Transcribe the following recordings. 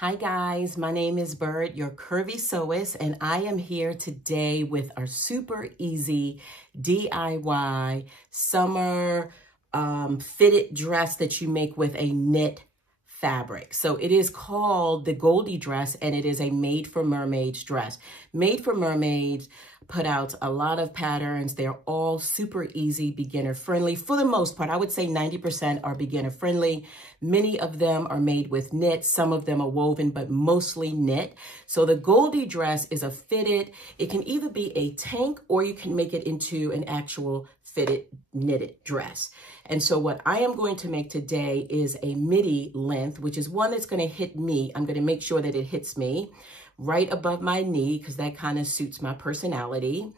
Hi guys, my name is Byrd, your curvy sewist, and I am here today with our super easy DIY summer fitted dress that you make with a knit fabric. So it is called the Goldie dress, and it is a made for mermaids dress. Made for mermaids put out a lot of patterns. They're all super easy, beginner friendly. For the most part, I would say 90% are beginner friendly. Many of them are made with knit. Some of them are woven, but mostly knit. So the Goldie dress is a fitted. It can either be a tank or you can make it into an actual fitted knitted dress. And so what I am going to make today is a midi length, which is one that's going to hit me. I'm going to make sure that it hits me right above my knee because that kind of suits my personality.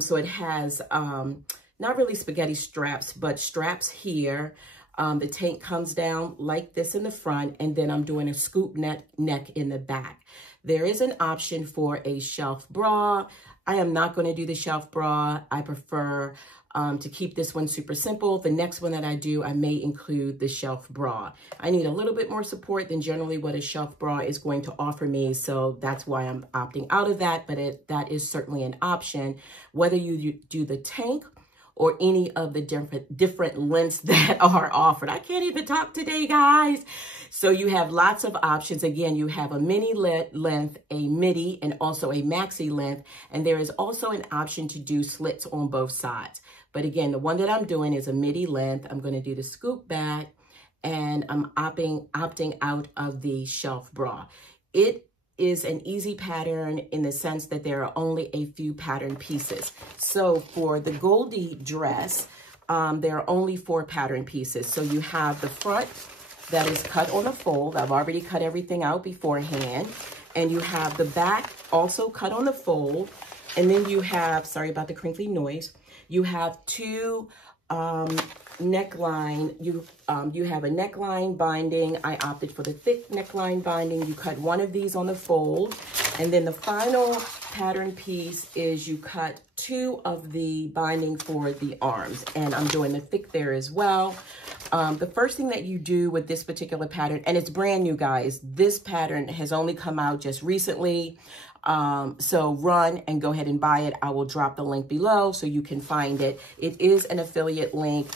So it has not really spaghetti straps, but straps here. The tank comes down like this in the front, and then I'm doing a scoop neck in the back. There is an option for a shelf bra. I am not going to do the shelf bra. I prefer to keep this one super simple. The next one that I do, I may include the shelf bra. I need a little bit more support than generally what a shelf bra is going to offer me, so that's why I'm opting out of that, but that is certainly an option. Whether you do the tank or any of the different lengths that are offered. I can't even talk today, guys. So you have lots of options. Again, you have a mini length, a midi, and also a maxi length. And there is also an option to do slits on both sides. But again, the one that I'm doing is a midi length. I'm gonna do the scoop back, and I'm opting out of the shelf bra. It is an easy pattern in the sense that there are only a few pattern pieces. So for the Goldie dress, there are only 4 pattern pieces. So you have the front that is cut on a fold. I've already cut everything out beforehand. And you have the back also cut on the fold. And then you have, sorry about the crinkly noise, you have 2 neckline. You have a neckline binding. I opted for the thick neckline binding. You cut one of these on the fold, and then the final pattern piece is you cut 2 of the binding for the arms, and I'm doing the thick there as well. The first thing that you do with this particular pattern, and it's brand new, guys, this pattern has only come out just recently. So run and go ahead and buy it. I will drop the link below so you can find it. It is an affiliate link,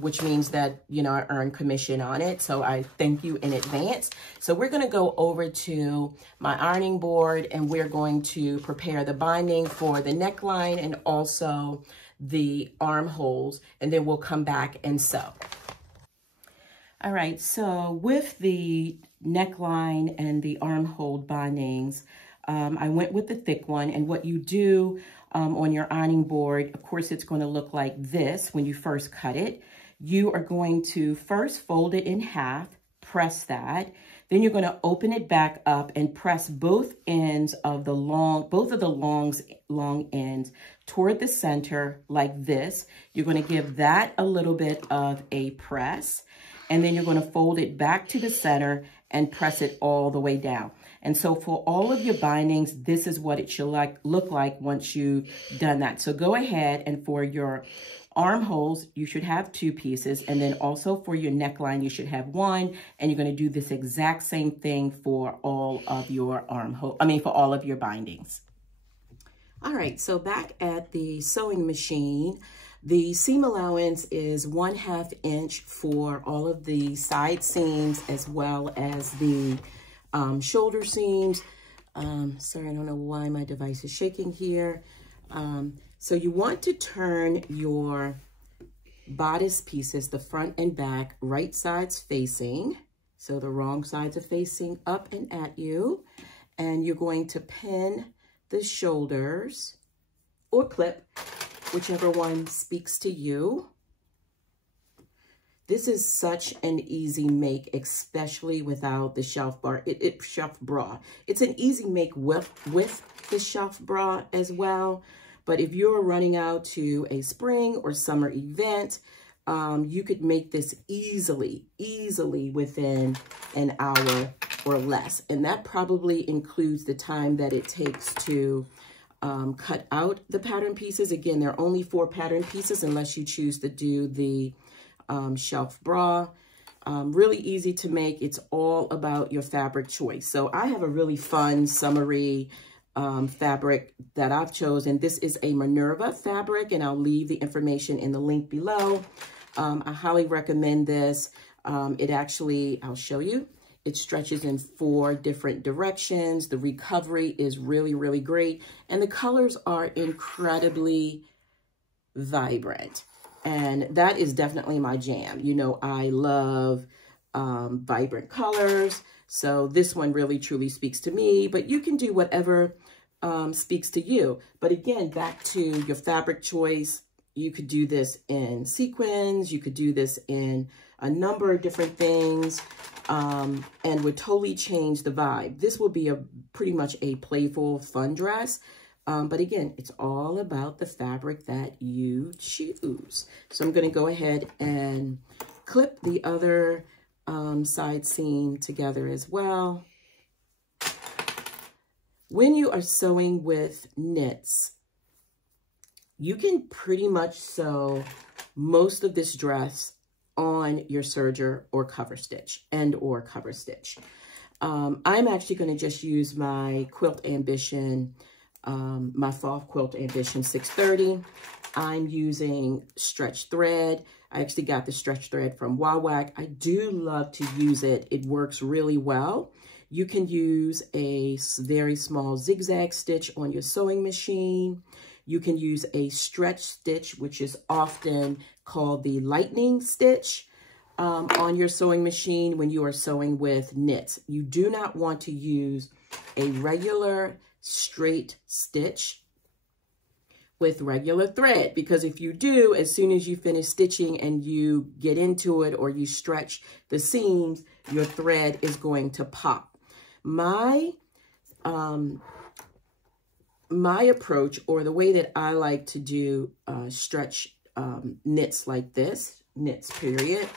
which means that, you know, I earn commission on it. So I thank you in advance. So we're going to go over to my ironing board, and we're going to prepare the binding for the neckline and also the armholes, and then we'll come back and sew. All right, so with the neckline and the armhole bindings, I went with the thick one, and what you do on your ironing board, of course, it's going to look like this when you first cut it. You are going to first fold it in half, press that. Then you're going to open it back up and press both ends of the long ends toward the center like this. You're going to give that a little bit of a press, and then you're going to fold it back to the center and press it all the way down. And so for all of your bindings, this is what it should look like once you've done that. So go ahead, and for your armholes, you should have 2 pieces. And then also for your neckline, you should have 1. And you're going to do this exact same thing for all of your for all of your bindings. All right, so back at the sewing machine, the seam allowance is 1/2 inch for all of the side seams as well as the shoulder seams. Sorry, I don't know why my device is shaking here. So you want to turn your bodice pieces, the front and back, right sides facing. So the wrong sides are facing up and at you. And you're going to pin the shoulders or clip, whichever one speaks to you. This is such an easy make, especially without the shelf bra. It's an easy make with the shelf bra as well. But if you're running out to a spring or summer event, you could make this easily within an hour or less. And that probably includes the time that it takes to cut out the pattern pieces. Again, there are only 4 pattern pieces unless you choose to do the shelf bra. Really easy to make. It's all about your fabric choice. So I have a really fun, summery fabric that I've chosen. This is a Minerva fabric, and I'll leave the information in the link below. I highly recommend this. It actually, I'll show you, it stretches in 4 different directions. The recovery is really, really great. And the colors are incredibly vibrant. And that is definitely my jam. You know, I love vibrant colors. So this one really, truly speaks to me. But you can do whatever speaks to you. But again, back to your fabric choice. You could do this in sequins. You could do this in a number of different things. And would totally change the vibe. This will be pretty much a playful, fun dress. But again, it's all about the fabric that you choose. So I'm going to go ahead and clip the other side seam together as well. When you are sewing with knits, you can pretty much sew most of this dress on your serger or cover stitch or cover stitch. I'm actually going to just use my Quilt Ambition, my Pfaff Quilt Ambition 630. I'm using stretch thread. I actually got the stretch thread from Wawak. I do love to use it. It works really well. You can use a very small zigzag stitch on your sewing machine. You can use a stretch stitch, which is often called the lightning stitch, on your sewing machine when you are sewing with knits. You do not want to use a regular straight stitch with regular thread, because if you do, as soon as you finish stitching and you get into it or you stretch the seams, your thread is going to pop. My approach, or the way that I like to do stretch knits like this, knits period,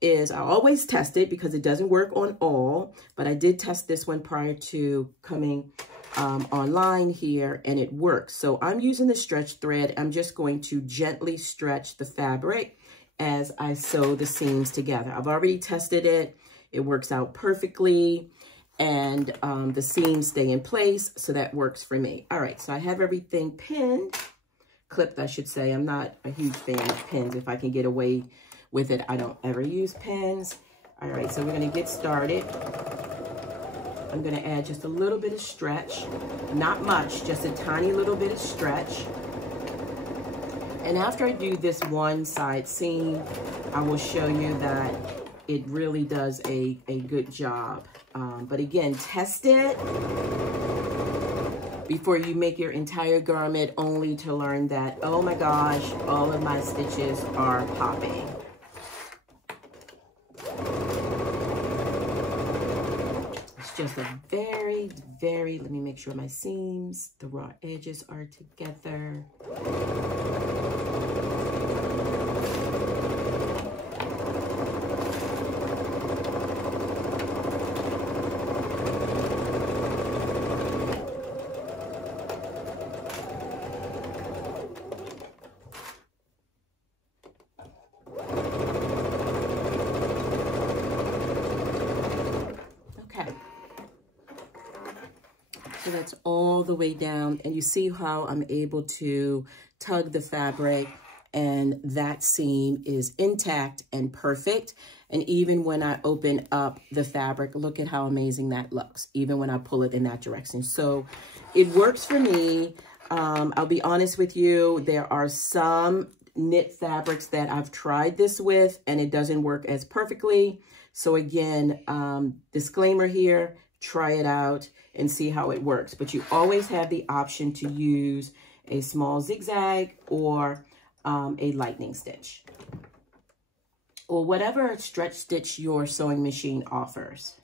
is I always test it because it doesn't work on all, but I did test this one prior to coming online here, and it works. So I'm using the stretch thread. I'm just going to gently stretch the fabric as I sew the seams together. I've already tested it. It works out perfectly, and the seams stay in place, so that works for me. All right, so I have everything pinned, clipped, I should say. I'm not a huge fan of pins. If I can get away with it, I don't ever use pins. All right, so we're gonna get started. I'm gonna add just a little bit of stretch, not much, just a tiny little bit of stretch. And after I do this one side seam, I will show you that it really does a good job. But again, test it before you make your entire garment, only to learn that, oh my gosh, all of my stitches are popping. It's just a very, let me make sure my seams, the raw edges are together. So that's all the way down, and you see how I'm able to tug the fabric, and that seam is intact and perfect. And even when I open up the fabric, look at how amazing that looks, even when I pull it in that direction. So it works for me. I'll be honest with you, there are some knit fabrics that I've tried this with and it doesn't work as perfectly. So again, disclaimer here, try it out and see how it works. But you always have the option to use a small zigzag or a lightning stitch, or whatever stretch stitch your sewing machine offers.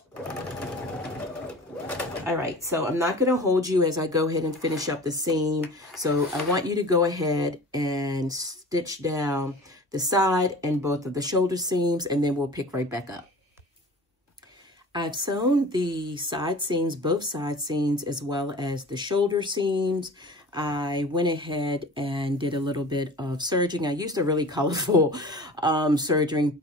All right, so I'm not going to hold you as I go ahead and finish up the seam. So I want you to go ahead and stitch down the side and both of the shoulder seams, and then we'll pick right back up. I've sewn the side seams, both side seams, as well as the shoulder seams. I went ahead and did a little bit of serging. I used a really colorful serger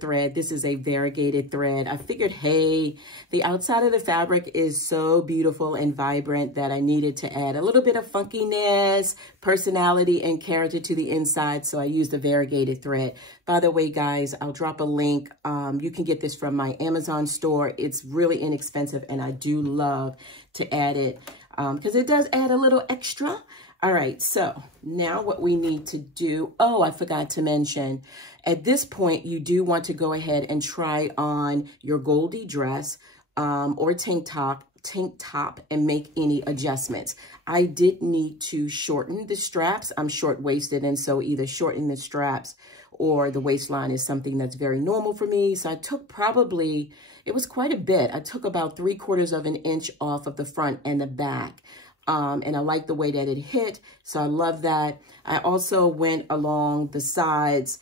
thread. This is a variegated thread. I figured, hey, the outside of the fabric is so beautiful and vibrant that I needed to add a little bit of funkiness, personality, and character to the inside. So I used a variegated thread. By the way, guys, I'll drop a link. You can get this from my Amazon store. It's really inexpensive, and I do love to add it because it does add a little extra. All right, so now what we need to do, oh, I forgot to mention, at this point, you do want to go ahead and try on your Goldie dress or tank top and make any adjustments. I did need to shorten the straps. I'm short-waisted, and so either shorten the straps or the waistline is something that's very normal for me. So I took probably, it was quite a bit. I took about 3/4 of an inch off of the front and the back. And I like the way that it hit, so I love that. I also went along the sides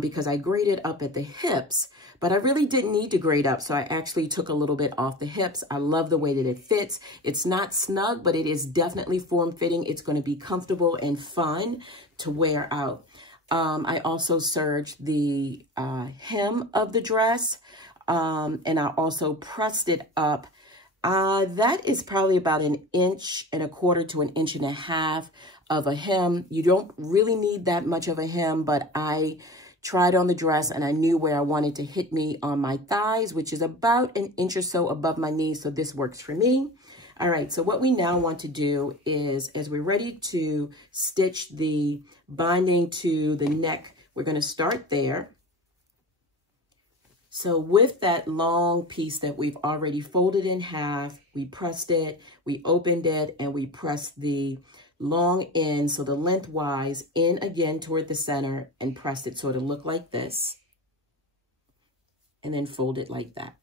because I graded up at the hips, but I really didn't need to grade up, so I actually took a little bit off the hips. I love the way that it fits. It's not snug, but it is definitely form-fitting. It's going to be comfortable and fun to wear out. I also serged the hem of the dress, and I also pressed it up. That is probably about 1.25 inches to 1.5 inches of a hem. You don't really need that much of a hem, but I tried on the dress and I knew where I wanted to hit me on my thighs, which is about 1 inch or so above my knees. So this works for me. All right, so what we now want to do is, as we're ready to stitch the binding to the neck, we're going to start there. So with that long piece that we've already folded in half, we pressed it, we opened it, and we pressed the long end, so the lengthwise, in again toward the center, and pressed it so it'll look like this, and then fold it like that.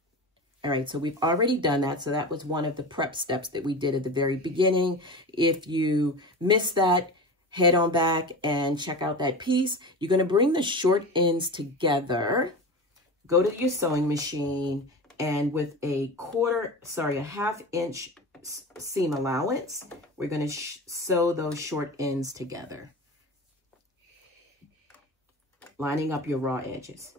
All right, so we've already done that. So that was one of the prep steps that we did at the very beginning. If you missed that, head on back and check out that piece. You're going to bring the short ends together, go to your sewing machine, and with a 1/2 inch seam allowance, we're going to sew those short ends together, lining up your raw edges.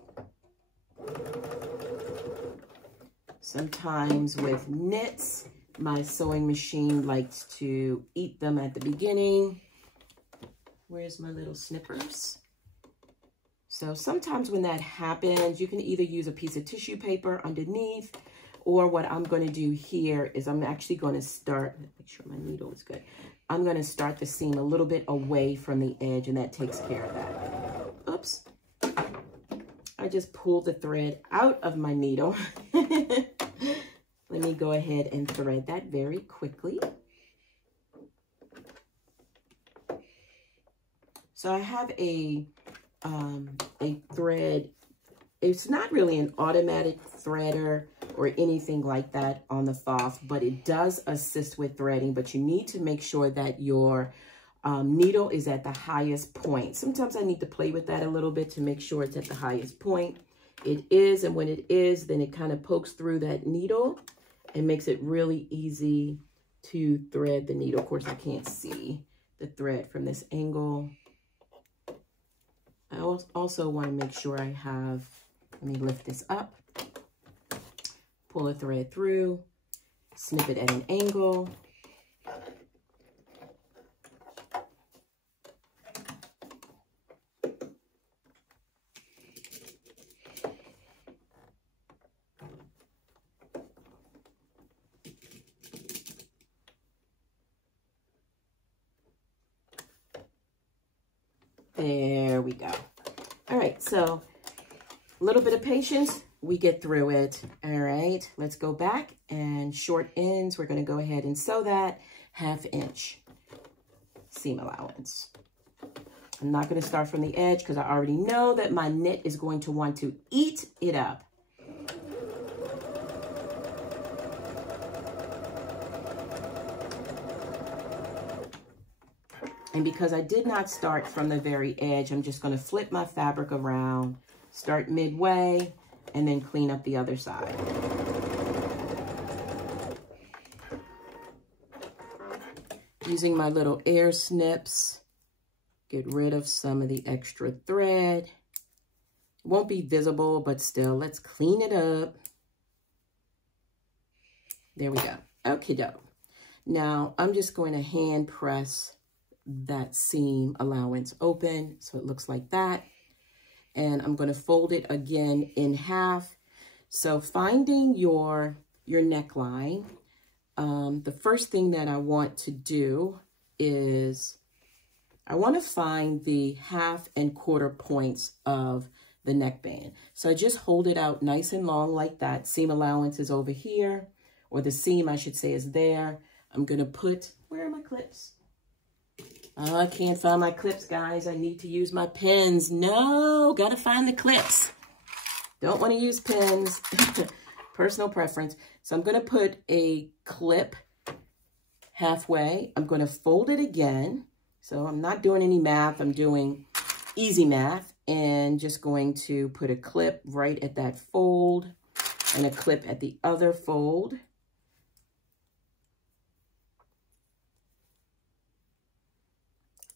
Sometimes with knits, my sewing machine likes to eat them at the beginning. Where's my little snippers? So sometimes when that happens, you can either use a piece of tissue paper underneath, or what I'm going to do here is I'm actually going to start, make sure my needle is good. I'm going to start the seam a little bit away from the edge, and that takes care of that. Oops. I just pulled the thread out of my needle. Let me go ahead and thread that very quickly. So I have a thread. It's not really an automatic threader or anything like that on the Pfaff, but it does assist with threading, but you need to make sure that your needle is at the highest point. Sometimes I need to play with that a little bit to make sure it's at the highest point. It is, and when it is, then it kind of pokes through that needle and makes it really easy to thread the needle. Of course, I can't see the thread from this angle. I also want to make sure I have, let me lift this up, pull a thread through, snip it at an angle. There we go. All right, so a little bit of patience, we get through it. All right, let's go back, and short ends, we're going to go ahead and sew that 1/2 inch seam allowance. I'm not going to start from the edge because I already know that my knit is going to want to eat it up. And because I did not start from the very edge, I'm just going to flip my fabric around, start midway, and then clean up the other side. Using my little air snips, get rid of some of the extra thread. It won't be visible, but still, let's clean it up. There we go. Okie doke. Now, I'm just going to hand press that seam allowance open, so it looks like that. And I'm going to fold it again in half. So finding your neckline, the first thing that I want to do is I want to find the 1/2 and 1/4 points of the neckband. So I just hold it out nice and long like that. Seam allowance is over here, or the seam I should say is there. I'm going to put, where are my clips? Oh, I can't find my clips, guys. I need to use my pins. No, got to find the clips. Don't want to use pins. Personal preference. So I'm going to put a clip halfway. I'm going to fold it again. So I'm not doing any math. I'm doing easy math. And just going to put a clip right at that fold and a clip at the other fold.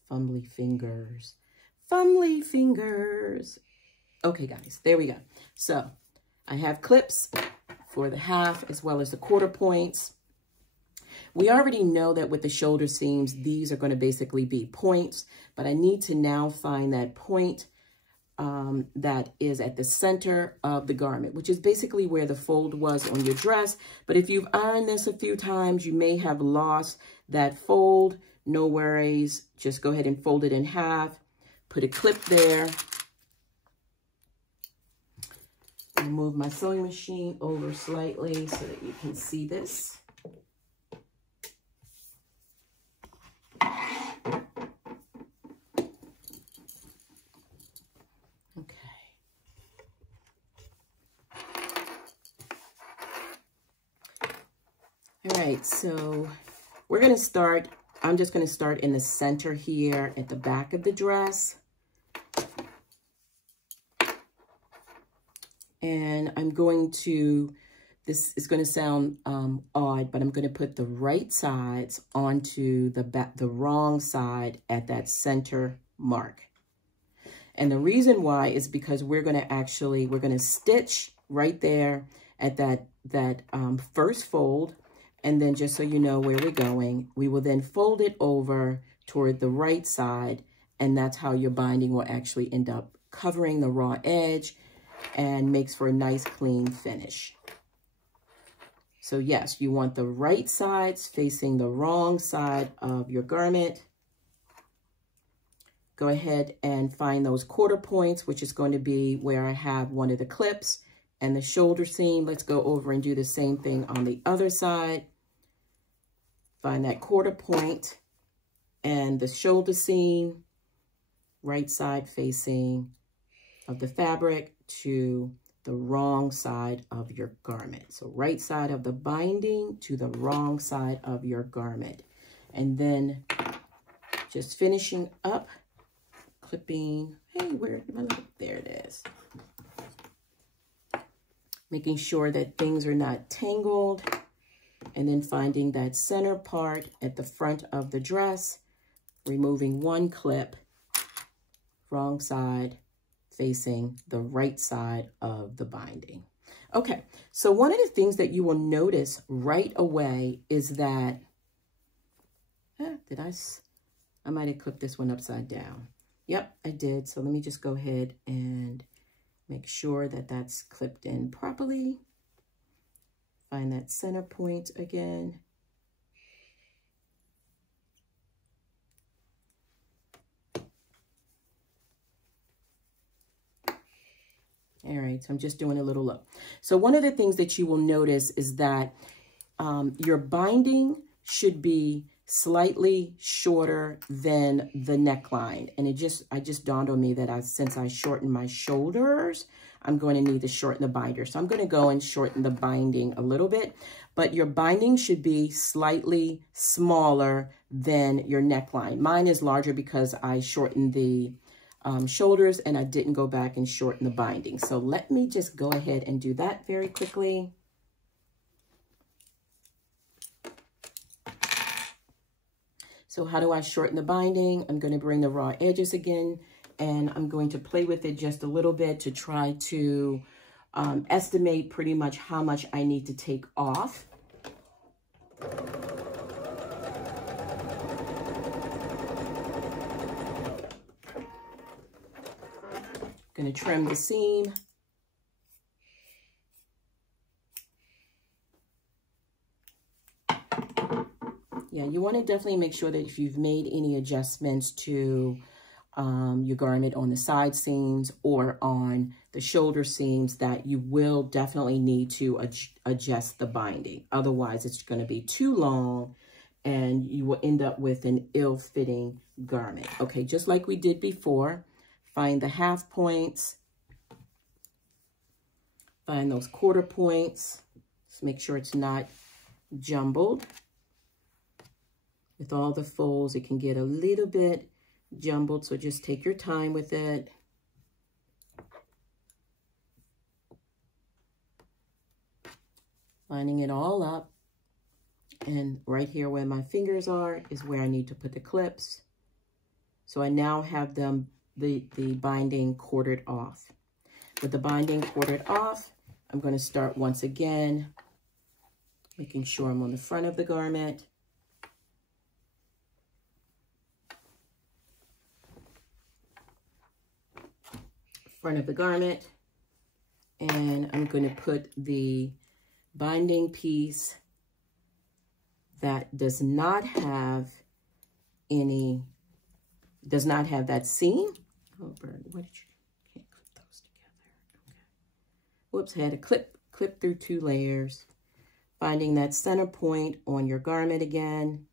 Fumbly fingers. Fumbly fingers. Okay, guys, there we go. So I have clips for the 1/2 as well as the 1/4 points. We already know that with the shoulder seams, these are going to basically be points, but I need to now find that point that is at the center of the garment, which is basically where the fold was on your dress. But if you've ironed this a few times, you may have lost that fold. No worries. Just go ahead and fold it in half. Put a clip there. I'll move my sewing machine over slightly so that you can see this. All right, so we're going to start, I'm just going to start in the center here at the back of the dress. And I'm going to, this is going to sound odd, but I'm going to put the right sides onto the wrong side at that center mark. And the reason why is because we're going to stitch right there at that first fold. And then just so you know where we're going, we will then fold it over toward the right side. And that's how your binding will actually end up covering the raw edge and makes for a nice clean finish. So yes, you want the right sides facing the wrong side of your garment. Go ahead and find those 1/4 points, which is going to be where I have one of the clips and the shoulder seam. Let's go over and do the same thing on the other side. Find that 1/4 point and the shoulder seam, right side facing of the fabric to the wrong side of your garment. So right side of the binding to the wrong side of your garment. And then just finishing up, clipping, hey, where did my little, there it is. Making sure that things are not tangled. And then finding that center part at the front of the dress, removing one clip, wrong side, facing the right side of the binding. Okay, so one of the things that you will notice right away is that, I might have clipped this one upside down. Yep, I did. So let me just go ahead and make sure that that's clipped in properly. Find that center point again. All right, so I'm just doing a little look. So one of the things that you will notice is that your binding should be slightly shorter than the neckline. And it just dawned on me that since I shortened my shoulders, I'm going to need to shorten the binder. So I'm going to go and shorten the binding a little bit, but your binding should be slightly smaller than your neckline. Mine is larger because I shortened the shoulders and I didn't go back and shorten the binding. So let me just go ahead and do that very quickly. So how do I shorten the binding? I'm going to bring the raw edges again, and I'm going to play with it just a little bit to try to estimate pretty much how much I need to take off. Going to trim the seam. Yeah, you want to definitely make sure that if you've made any adjustments to your garment on the side seams or on the shoulder seams, that you will definitely need to adjust the binding. Otherwise, it's going to be too long and you will end up with an ill-fitting garment. Okay, just like we did before, find the half points, find those quarter points. Just make sure it's not jumbled. With all the folds, it can get a little bit jumbled, so just take your time with it. Lining it all up. And right here where my fingers are is where I need to put the clips. So I now have them, the binding quartered off. With the binding quartered off, I'm going to start once again, making sure I'm on the front of the garment. Front of the garment, and I'm going to put the binding piece that does not have that seam. Oh, Byrd, what did you, can't clip those together. Okay. Whoops, I had to clip through 2 layers. Finding that center point on your garment again.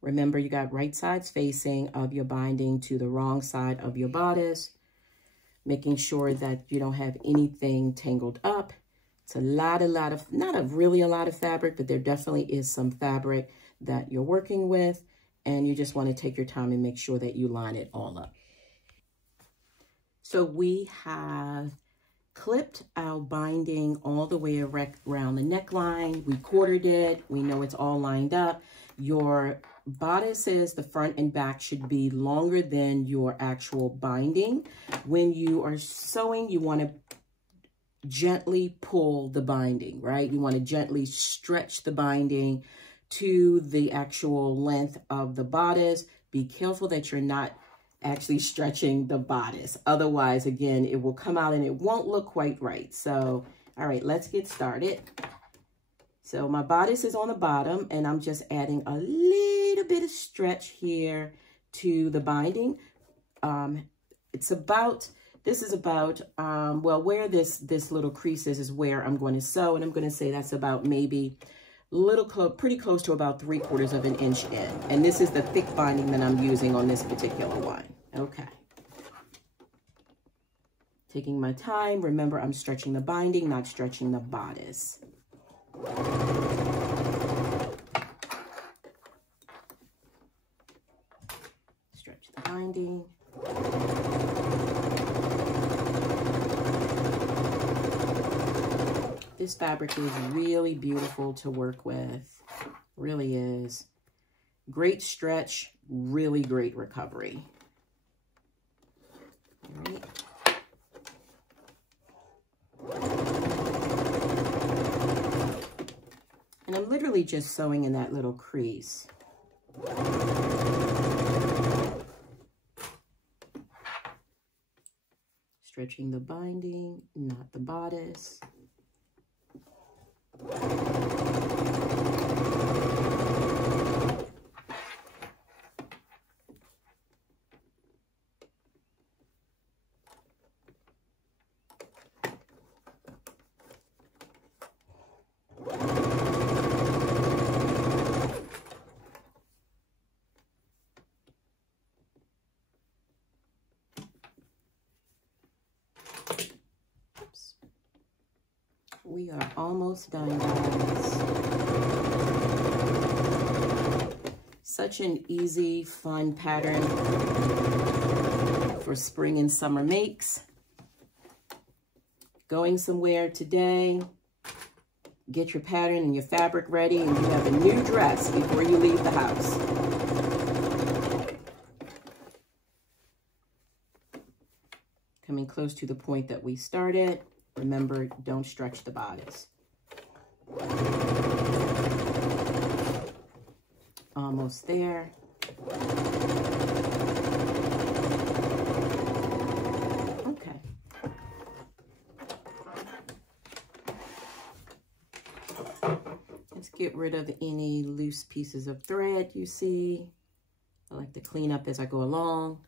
Remember, you got right sides facing of your binding to the wrong side of your bodice. Making sure that you don't have anything tangled up. It's not really a lot of fabric, but there definitely is some fabric that you're working with, and you just want to take your time and make sure that you line it all up. So we have clipped our binding all the way around the neckline. We quartered it. We know it's all lined up. Your bodices, the front and back, should be longer than your actual binding. When you are sewing, you want to gently pull the binding, right? You want to gently stretch the binding to the actual length of the bodice. Be careful that you're not actually stretching the bodice. Otherwise, again, it will come out and it won't look quite right. So, all right, let's get started. So my bodice is on the bottom, and I'm just adding a little bit of stretch here to the binding. This is about, well, where this little crease is where I'm going to sew, and I'm going to say that's about maybe pretty close to about 3/4 of an inch in. And this is the thick binding that I'm using on this particular one. Okay. Taking my time. Remember, I'm stretching the binding, not stretching the bodice. Stretch the binding. This fabric is really beautiful to work with. Really is. Great stretch, really great recovery. All right. And I'm literally just sewing in that little crease. Stretching the binding, not the bodice. We are almost done, guys. Such an easy, fun pattern for spring and summer makes. Going somewhere today, get your pattern and your fabric ready, and you have a new dress before you leave the house. coming close to the point that we started. Remember, don't stretch the bodice. Almost there. Okay. Let's get rid of any loose pieces of thread you see. I like to clean up as I go along.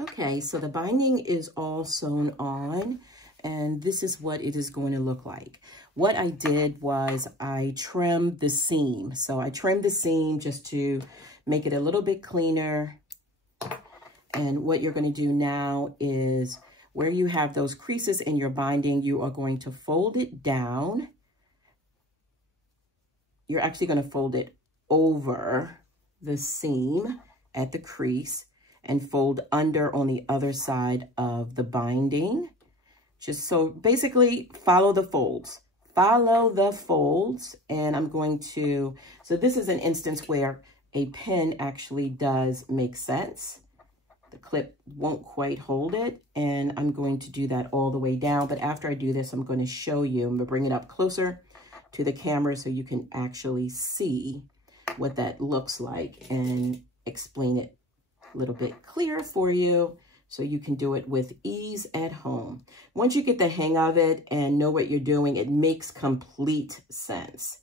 Okay, so the binding is all sewn on, and this is what it is going to look like. What I did was I trimmed the seam. So I trimmed the seam just to make it a little bit cleaner. And what you're going to do now is where you have those creases in your binding, you are going to fold it down. You're actually going to fold it over the seam at the crease and fold under on the other side of the binding. Just so basically follow the folds. Follow the folds, and I'm going to, so this is an instance where a pin actually does make sense. The clip won't quite hold it, and I'm going to do that all the way down. But after I do this, I'm going to show you, I'm going to bring it up closer to the camera so you can actually see what that looks like and explain it a little bit clearer for you so you can do it with ease at home. Once you get the hang of it and know what you're doing, it makes complete sense.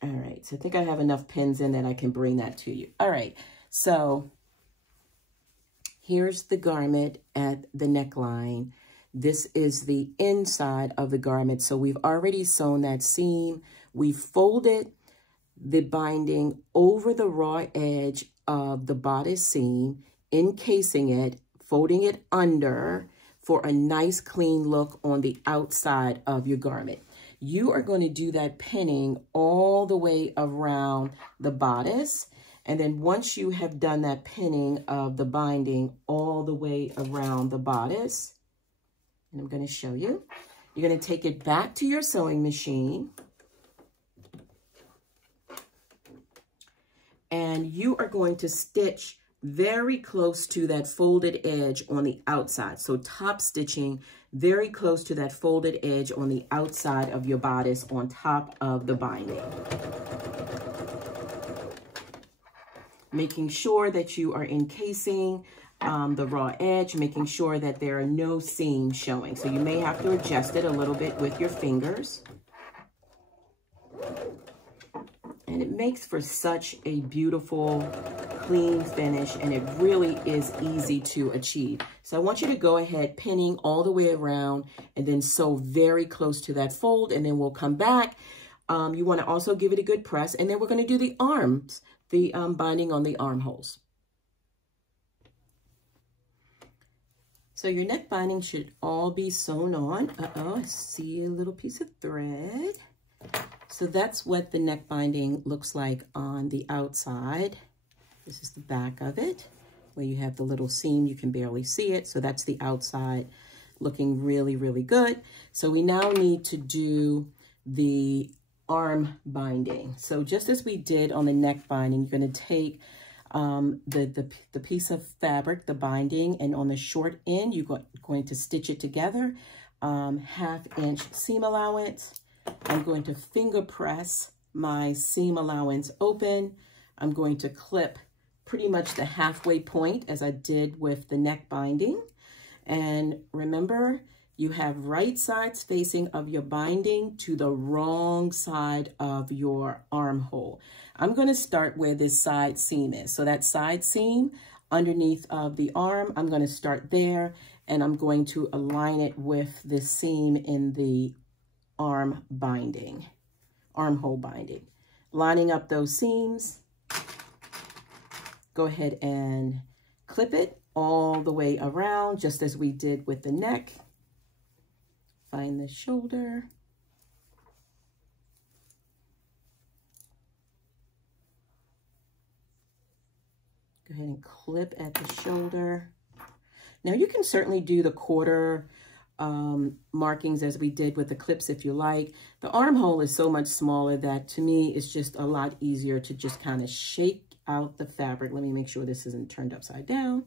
All right, so I think I have enough pins in that I can bring that to you. All right, so here's the garment at the neckline. This is the inside of the garment. So we've already sewn that seam. We folded the binding over the raw edge of the bodice seam, encasing it, folding it under for a nice clean look on the outside of your garment. You are going to do that pinning all the way around the bodice. And then once you have done that pinning of the binding all the way around the bodice, and I'm going to show you, you're going to take it back to your sewing machine. And you are going to stitch very close to that folded edge on the outside. So top stitching very close to that folded edge on the outside of your bodice on top of the binding. Making sure that you are encasing the raw edge, making sure that there are no seams showing. So you may have to adjust it a little bit with your fingers. And it makes for such a beautiful, clean finish, and it really is easy to achieve. So I want you to go ahead pinning all the way around and then sew very close to that fold, and then we'll come back. You want to also give it a good press, and then we're going to do the arms, the binding on the armholes. So your neck binding should all be sewn on. I see a little piece of thread. So that's what the neck binding looks like on the outside. This is the back of it, where you have the little seam. You can barely see it. So that's the outside, looking really, really good. So we now need to do the arm binding. So just as we did on the neck binding, you're going to take the piece of fabric, the binding, and on the short end, you're going to stitch it together, 1/2 inch seam allowance. I'm going to finger press my seam allowance open. I'm going to clip pretty much the halfway point as I did with the neck binding. And remember, you have right sides facing of your binding to the wrong side of your armhole. I'm going to start where this side seam is. So that side seam underneath of the arm, I'm going to start there, and I'm going to align it with the seam in the arm binding, armhole binding. Lining up those seams, go ahead and clip it all the way around, just as we did with the neck. Find the shoulder. Go ahead and clip at the shoulder. Now you can certainly do the quarter markings as we did with the clips if you like. The armhole is so much smaller that to me it's just a lot easier to just kind of shake out the fabric. Let me make sure this isn't turned upside down.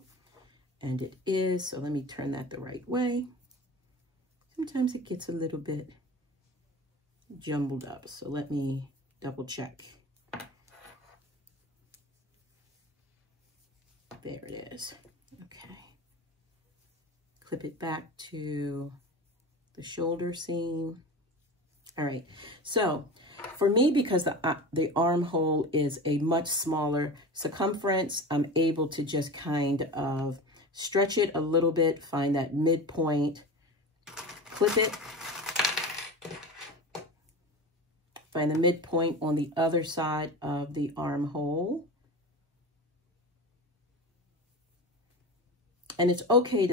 And it is, so let me turn that the right way. Sometimes it gets a little bit jumbled up, so let me double check. There it is. Okay. Clip it back to the shoulder seam. All right, so for me, because the armhole is a much smaller circumference, I'm able to just kind of stretch it a little bit, find that midpoint, clip it, find the midpoint on the other side of the armhole. And it's okay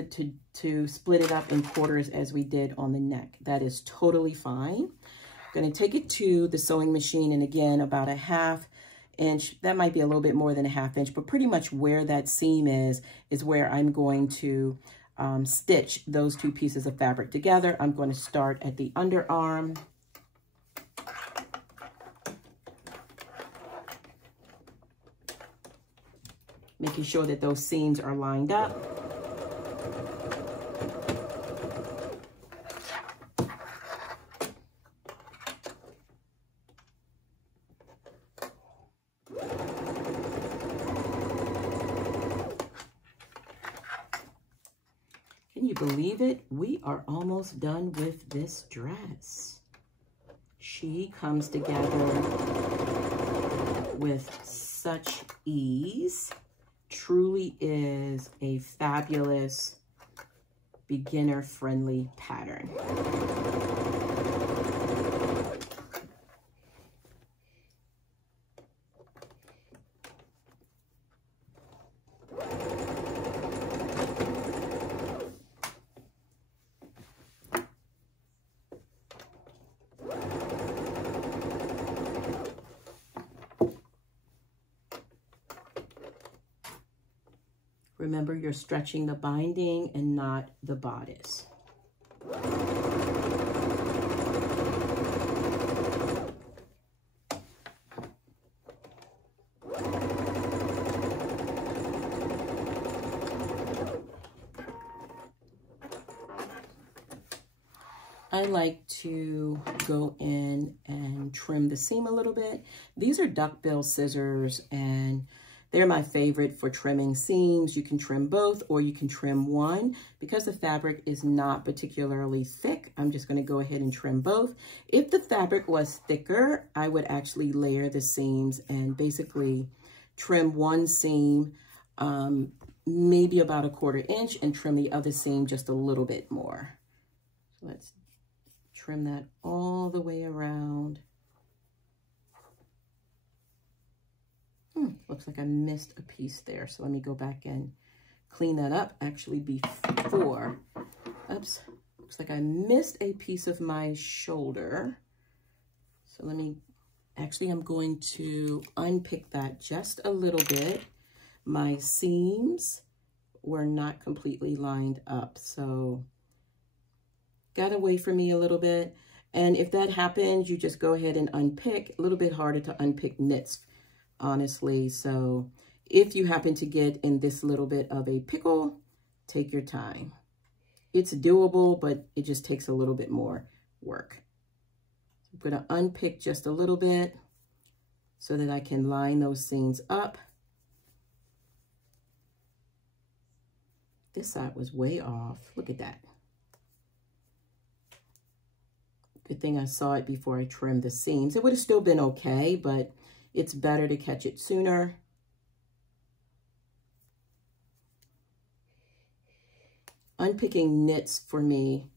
to split it up in quarters as we did on the neck. That is totally fine. I'm going to take it to the sewing machine, and again, about a 1/2 inch. That might be a little bit more than a 1/2 inch, but pretty much where that seam is where I'm going to stitch those two pieces of fabric together. I'm going to start at the underarm. Making sure that those seams are lined up. Can you believe it? We are almost done with this dress. She comes together with such ease. Truly is a fabulous beginner-friendly pattern. Remember, you're stretching the binding and not the bodice. I like to go in and trim the seam a little bit. These are duckbill scissors, and they're my favorite for trimming seams. You can trim both, or you can trim one. Because the fabric is not particularly thick, I'm just going to go ahead and trim both. If the fabric was thicker, I would actually layer the seams and basically trim one seam, maybe about a 1/4 inch, and trim the other seam just a little bit more. So let's trim that all the way around. Looks like I missed a piece there. So let me go back and clean that up. Actually, before, oops, looks like I missed a piece of my shoulder. So let me, actually, I'm going to unpick that just a little bit. My seams were not completely lined up, so got away from me a little bit. And if that happens, you just go ahead and unpick. A little bit harder to unpick knits, honestly. So if you happen to get in this little bit of a pickle, take your time. It's doable, but it just takes a little bit more work. I'm going to unpick just a little bit so that I can line those seams up. This side was way off. Look at that. Good thing I saw it before I trimmed the seams. It would have still been okay, but it's better to catch it sooner. Unpicking knits for me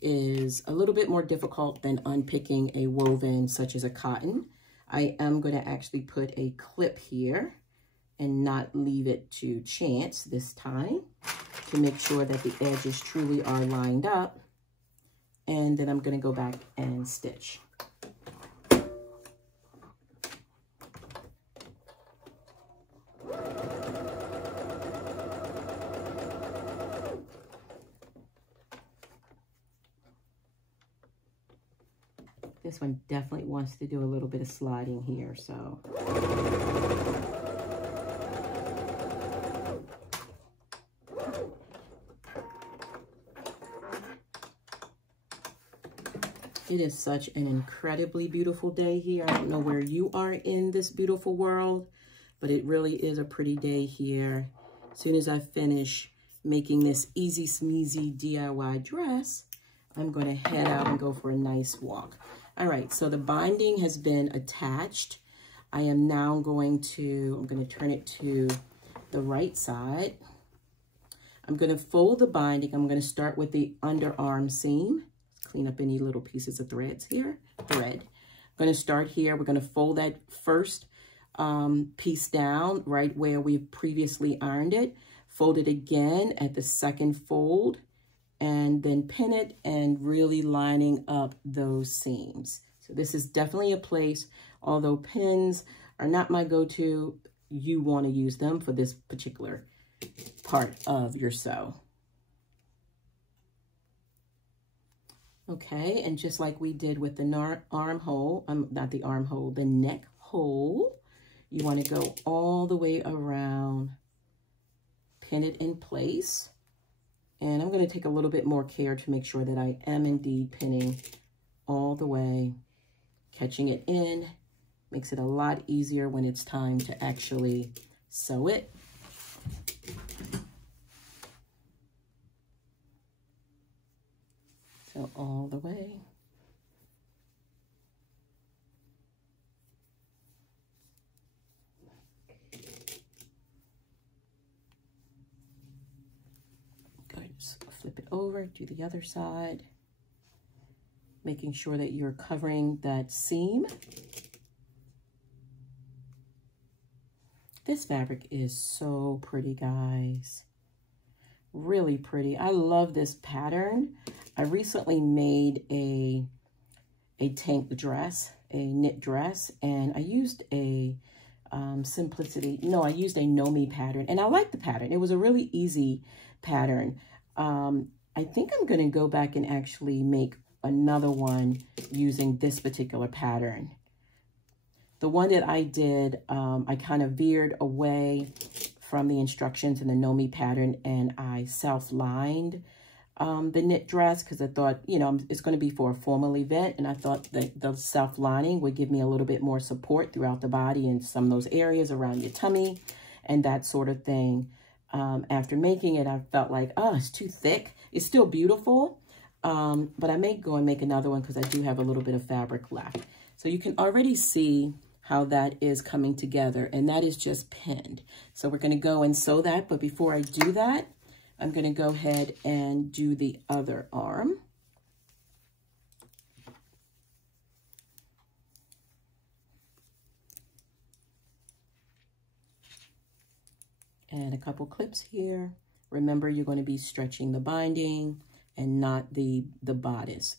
is a little bit more difficult than unpicking a woven such as a cotton. I am going to actually put a clip here and not leave it to chance this time to make sure that the edges truly are lined up. And then I'm going to go back and stitch. This one definitely wants to do a little bit of sliding here, so. It is such an incredibly beautiful day here. I don't know where you are in this beautiful world, but it really is a pretty day here. As soon as I finish making this easy smeezy DIY dress, I'm going to head out and go for a nice walk. All right, so the binding has been attached. I am now going to turn it to the right side. I'm going to fold the binding. I'm going to start with the underarm seam. Clean up any little pieces of thread. I'm going to start here. We're going to fold that first piece down right where we previously ironed it. Fold it again at the second fold, and then pin it and really lining up those seams. So this is definitely a place, although pins are not my go-to, you want to use them for this particular part of your sew. Okay, and just like we did with the armhole, the neck hole, you want to go all the way around, pin it in place. And I'm going to take a little bit more care to make sure that I am indeed pinning all the way, catching it in. Makes it a lot easier when it's time to actually sew it. So all the way. Good. Just flip it over, do the other side, making sure that you're covering that seam. This fabric is so pretty, guys. Really pretty. I love this pattern. I recently made a tank dress, a knit dress, and I used a I used a Nomi pattern, and I like the pattern. It was a really easy pattern. I think I'm going to go back and actually make another one using this particular pattern. The one that I did, I kind of veered away from the instructions in the Nomi pattern, and I self-lined the knit dress because I thought, you know, it's going to be for a formal event, and I thought that the self-lining would give me a little bit more support throughout the body and some of those areas around your tummy and that sort of thing. After making it, I felt like, oh, it's too thick. It's still beautiful, but I may go and make another one because I do have a little bit of fabric left. So you can already see how that is coming together, and that is just pinned. So we're going to go and sew that, but before I do that, I'm going to go ahead and do the other arm. And a couple clips here. Remember, you're going to be stretching the binding and not the bodice.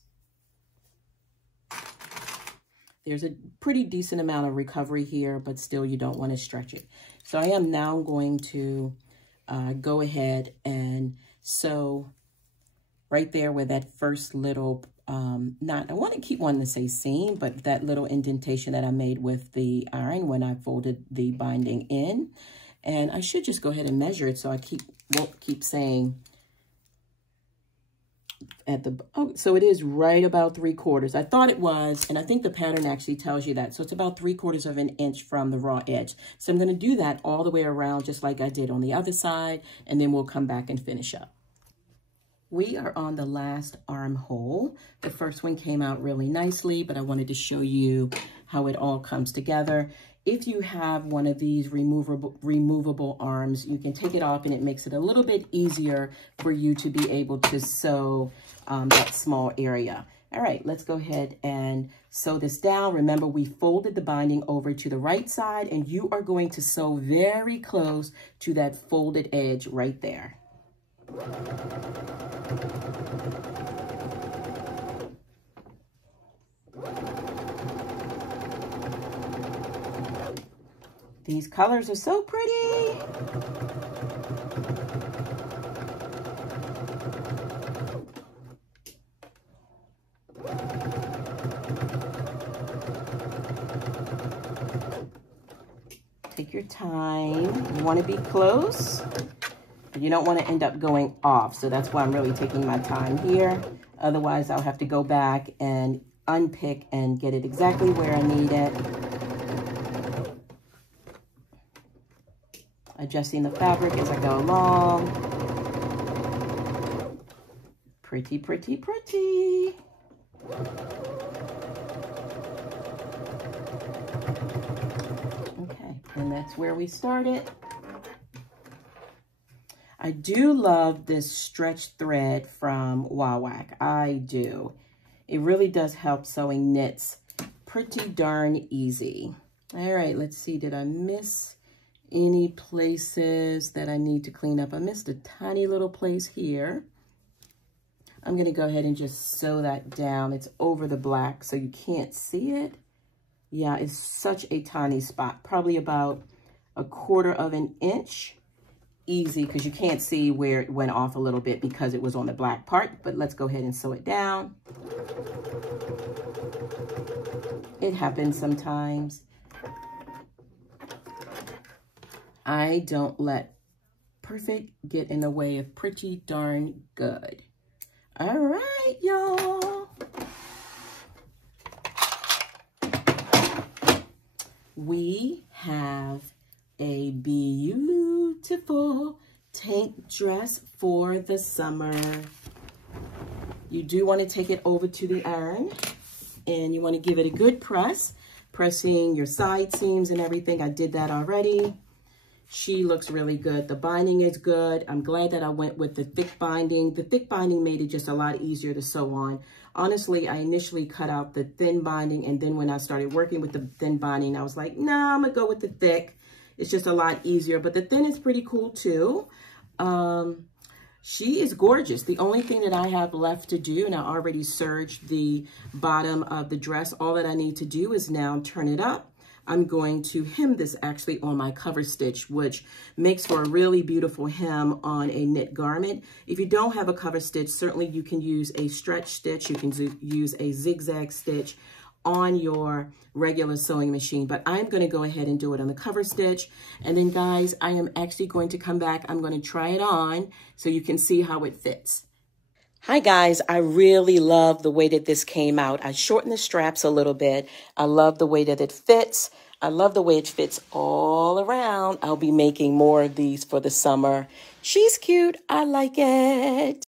There's a pretty decent amount of recovery here, but still you don't want to stretch it. So I am now going to go ahead and sew right there where that first little, I want to keep wanting to say seam, but that little indentation that I made with the iron when I folded the binding in. And I should just go ahead and measure it so I won't keep saying at the, oh, so it is right about 3/4. I thought it was, and I think the pattern actually tells you that. So it's about 3/4 of an inch from the raw edge. So I'm going to do that all the way around just like I did on the other side, and then we'll come back and finish up. We are on the last armhole. The first one came out really nicely, but I wanted to show you how it all comes together. If you have one of these removable arms, you can take it off and it makes it a little bit easier for you to be able to sew that small area. All right, let's go ahead and sew this down. Remember, we folded the binding over to the right side, and you are going to sew very close to that folded edge right there. These colors are so pretty. Take your time. You want to be close, but you don't want to end up going off. So that's why I'm really taking my time here. Otherwise, I'll have to go back and unpick and get it exactly where I need it. Adjusting the fabric as I go along. Pretty, pretty, pretty. Okay, and that's where we started. I do love this stretch thread from Wawak. I do. It really does help sewing knits pretty darn easy. All right, let's see. Did I miss any places that I need to clean up? I missed a tiny little place here. I'm going to go ahead and just sew that down. It's over the black, so you can't see it. Yeah, it's such a tiny spot, probably about 1/4 of an inch. Easy, because you can't see where it went off a little bit because it was on the black part, but let's go ahead and sew it down. It happens sometimes. I don't let perfect get in the way of pretty darn good. All right, y'all. We have a beautiful tank dress for the summer. You do want to take it over to the iron and you want to give it a good press, pressing your side seams and everything. I did that already. She looks really good. The binding is good. I'm glad that I went with the thick binding. The thick binding made it just a lot easier to sew on. Honestly, I initially cut out the thin binding, and then when I started working with the thin binding, I was like, nah, I'm gonna go with the thick. It's just a lot easier, but the thin is pretty cool too. She is gorgeous. The only thing that I have left to do, and I already serged the bottom of the dress, all that I need to do is now turn it up. I'm going to hem this actually on my cover stitch, which makes for a really beautiful hem on a knit garment. If you don't have a cover stitch, certainly you can use a stretch stitch. You can use a zigzag stitch on your regular sewing machine, but I'm going to go ahead and do it on the cover stitch. And then guys, I am actually going to come back. I'm going to try it on so you can see how it fits. Hi guys, I really love the way that this came out. I shortened the straps a little bit. I love the way that it fits. I love the way it fits all around. I'll be making more of these for the summer. She's cute. I like it.